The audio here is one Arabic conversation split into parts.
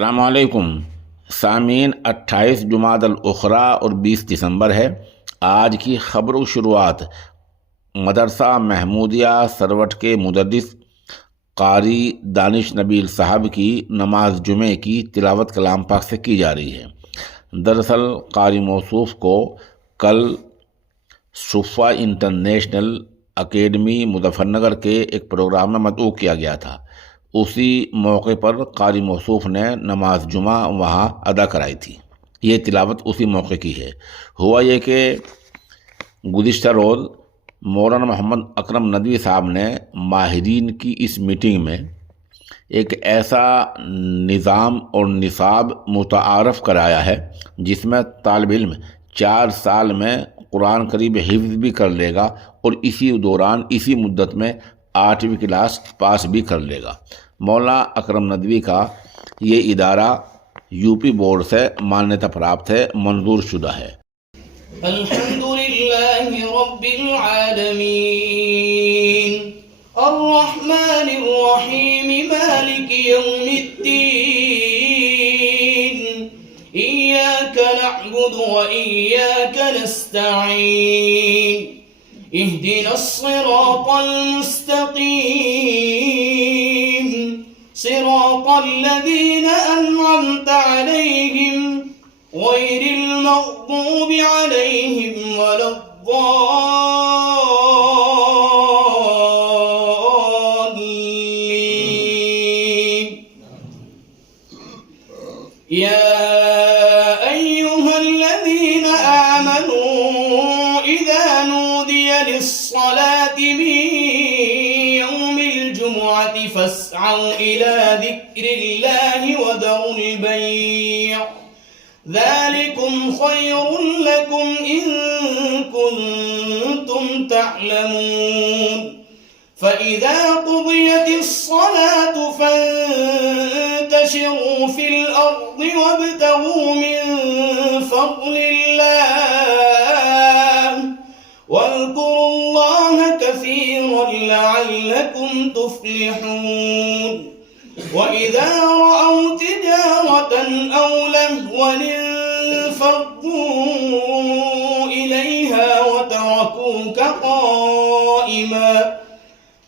अस्सलामुअलैकुम सामीन। 28 जुमादल उखरा और 20 दिसंबर है। आज की ख़बरों की शुरुआत मदरसा महमूदिया सरवट के मुदर्रिस कारी दानिश नबील साहब की नमाज जुमे की तिलावत कलाम पाक से की जा रही है। दरअसल कारी मौसूफ को कल सुफ़ा इंटरनेशनल अकेडमी मुजफ्फरनगर के एक प्रोग्राम में मदऊ किया गया था। उसी मौके पर कारी मौसूफ ने नमाज जुमा वहाँ अदा कराई थी। ये तिलावत उसी मौके की है। हुआ ये कि गुज़िश्ता रोज़ मौलाना मोहम्मद अकरम नदवी साहब ने माहिरीन की इस मीटिंग में एक ऐसा निज़ाम और निसाब मुतारफ़ कराया है जिसमें तालिब इल्म 4 साल में कुरान करीब हिफ्ज़ भी कर लेगा और इसी दौरान इसी मुद्दत में 8वीं क्लास पास भी कर लेगा। मौलाना अकरम नदवी का ये इदारा यूपी बोर्ड से मान्यता प्राप्त है, मंजूर शुदा है। अल्हम्दुलिल्लाहि रब्बिल आलमीन अर्रहमानिर रहीम मालिकि यौमिद्दीन इय्याका नअबुदु व इय्याका नस्तईन इहदिनस सिरातल मुस्तकीम सिरातल लज़ीना अनअमता अलैहिम गैरिल मग़दूबि अलैहिम वलद्दाल्लीन। या अय्युहल्लज़ीना आमनू इज़ा नूदिया लिस्सलाति मिन यौमिल जुमुअति फस्अऊ इला ज़िक्रिल्लाहि वज़रुल बैअ ذلكم خير لكم إن كنتم تعلمون فإذا قضيت الصلاة فانتشروا في الأرض وابتغوا من فضل الله واذكروا الله كثيرا لعلكم تفلحون وإذا رأوا تجارة أو لهوا انفضوا إليها وتركوك قائما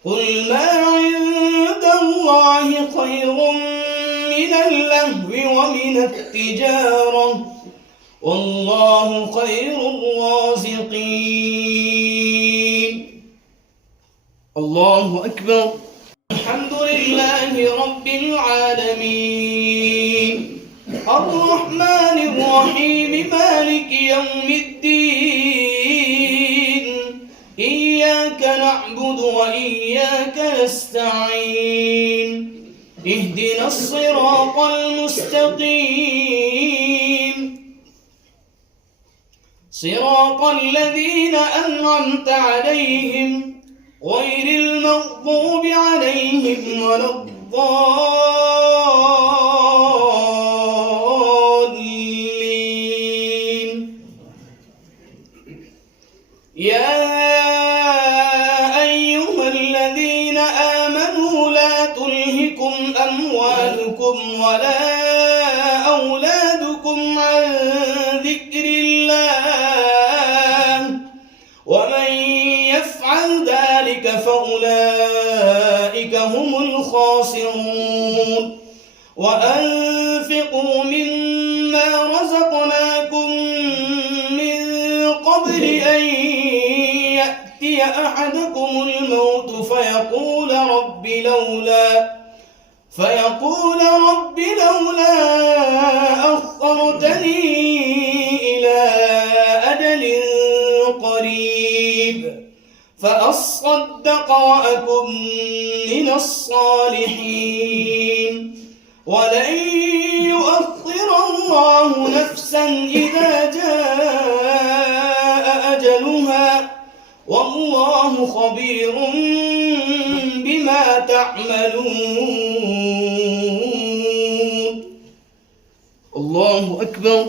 قل ما عند الله خير من اللهو ومن التجارة والله خير الرازقين. الله أكبر. الحمد لله رب العالمين الرحمن الرحيم مالك يوم الدين إياك نعبد وإياك نستعين اهدنا الصراط المستقيم صراط الذين أنعمت عليهم غير المغضوب عليهم ولا الضالين. يا أيها الذين آمنوا لا تلهكم أموالكم ولا أولادكم عن ذكر الله ومن يفعل ذلك فأولئك هم الخاسرون. وأنفقوا مما رزقناكم من قبل أن يأتي أحدكم الموت فيقول رب لولا أخرتني إلى أجل قريب فأصدق وأكن من الصالحين ولن يؤخر الله نفسا إذا جاء أجلها والله خبير بما تعملون. الله أكبر.